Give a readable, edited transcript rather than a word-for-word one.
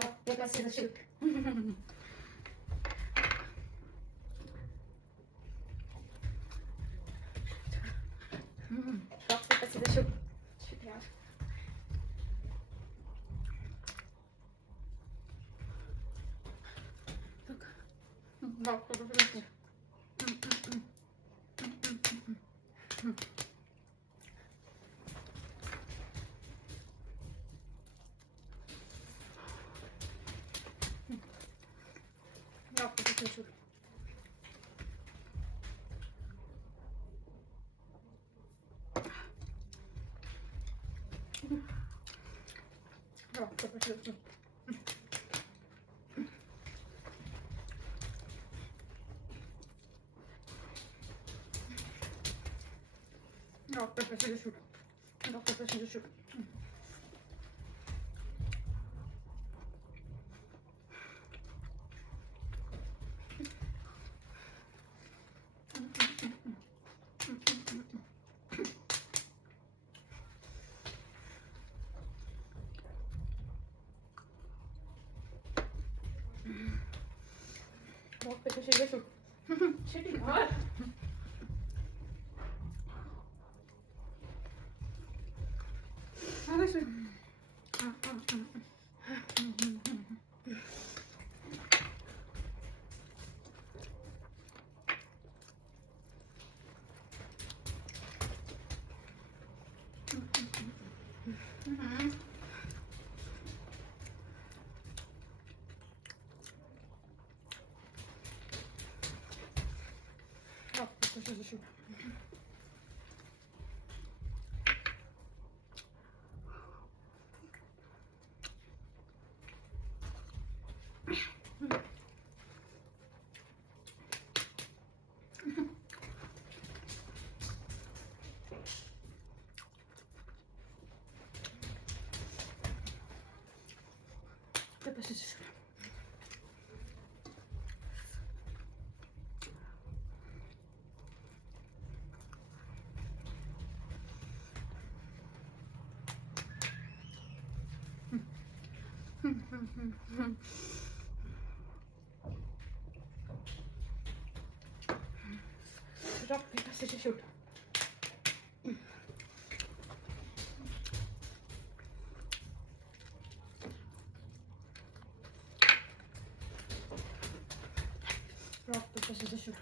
Rock, paper, scissors, shoot. Rock, paper, scissors, shoot. Shoot, yeah. Look. Rock, paper, scissors, shoot. Rock, paper, scissors, shoot. Rock, paper, scissors, shoot. Rock, paper, scissors, shoot. Rock, paper, scissors, shoot. Rock, paper, scissors, shoot. Shitty God. Honestly. Rock, paper, scissors, shoot. Paper, scissors, shoot. Rock, paper, scissors, shoot. Rock, paper, scissors, shoot.